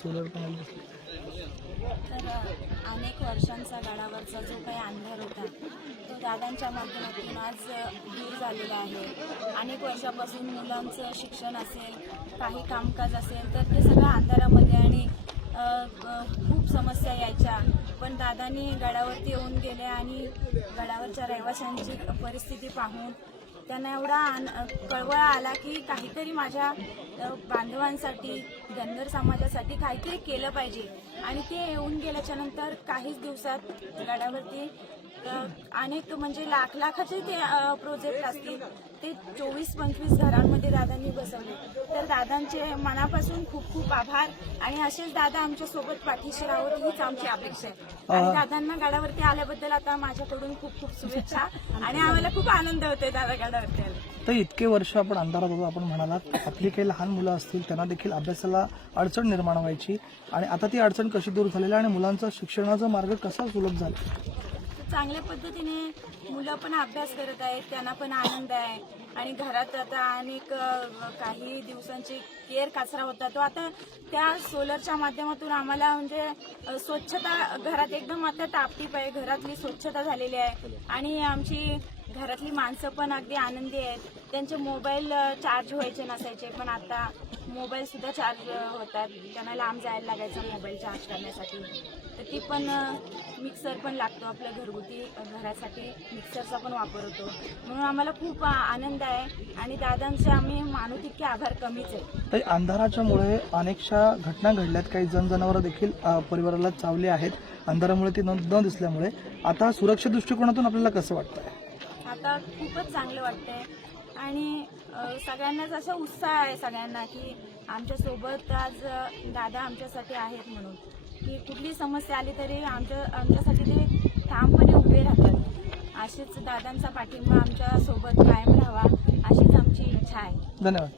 Solar panel बसले तर अनेक वर्षांचा गडावरचा जो काही अंधार होता तो दादांच्या माध्यमातून आज दूर झालेला आहे. अनेक वर्षापासून मुलांचं शिक्षण असेल काही कामकाज असेल तर ते सगळं अंधारामध्ये आणि खूप समस्या यायच्या. पण दादांनी गडावरती येऊन गेले आणि गडावरच्या रहिवाशांची परिस्थिती पाहून त्यांना एवढा आन कळवळा आला की काहीतरी माझ्या बांधवांसाठी धनगर समाजासाठी काहीतरी केलं पाहिजे. आणि ते येऊन गेल्याच्यानंतर काहीच दिवसात गडावरती अनेक म्हणजे लाख लाखाचे ते प्रोजेक्ट असतील. ते चोवीस पंचवीस घरांमध्ये दादांनी बसवले. तर दादांचे मनापासून खूप खूप आभार. आणि असेच दादा आमच्यासोबत पाठीशी राहावं हीच आमची अपेक्षा आहे. आणि दादांना गडावरती आल्याबद्दल आता माझ्याकडून खूप खूप शुभेच्छा. आणि आम्हाला खूप आनंद होतोय दादा गडावरती. आले तर इतके वर्ष आपण अंधारात होतो आपण म्हणालात आपली काही लहान मुलं असतील त्यांना देखील अभ्यासाला अडचण निर्माण व्हायची. आणि आता ती अडचण कशी दूर झालेली आणि मुलांचा शिक्षणाचा मार्ग कसा सुलभ झाला? चांगल्या पद्धतीने मुलं पण अभ्यास करत आहेत त्यांना पण आनंद आहे. आणि घरात आता अनेक काही दिवसांची केअर कचरा होता. तो आता त्या सोलरच्या माध्यमातून आम्हाला म्हणजे स्वच्छता घरात एकदम आता तापटीप आहे. घरातली स्वच्छता झालेली आहे. आणि आमची घरातली माणसं पण अगदी आनंदी आहेत. त्यांचे मोबाईल चार्ज व्हायचे नसायचे. पण आता मोबाईल सुद्धा चार्ज होतात. त्यांना लांब जायला लागायचं मोबाईल चार्ज करण्यासाठी. तर ती पण मिक्सर पण लागतो आपल्या घरगुती घरासाठी. मिक्सरचा पण वापर होतो. म्हणून आम्हाला खूप आनंद आहे. आणि दादांचे आम्ही मानू तितके आभार कमीच आहे. तर अंधाराच्यामुळे अनेकशा घटना घडल्यात. काही जण जनावरं देखील परिवाराला चावले आहेत. अंधारामुळे ते न न दिसल्यामुळे. आता सुरक्षा दृष्टिकोनातून आपल्याला कसं वाटतं आता खूपच चांगलं वाटतंय. आणि सगळ्यांनाच असा उत्साह आहे सगळ्यांना की आमच्यासोबत आज दादा आमच्यासाठी आहेत म्हणून. की कुठली समस्या आली तरी आमच्या आमच्यासाठी ते ठामपणे उभे राहतात. अशीच दादांचा पाठिंबा आमच्यासोबत कायम राहावा अशीच आमची इच्छा आहे. धन्यवाद.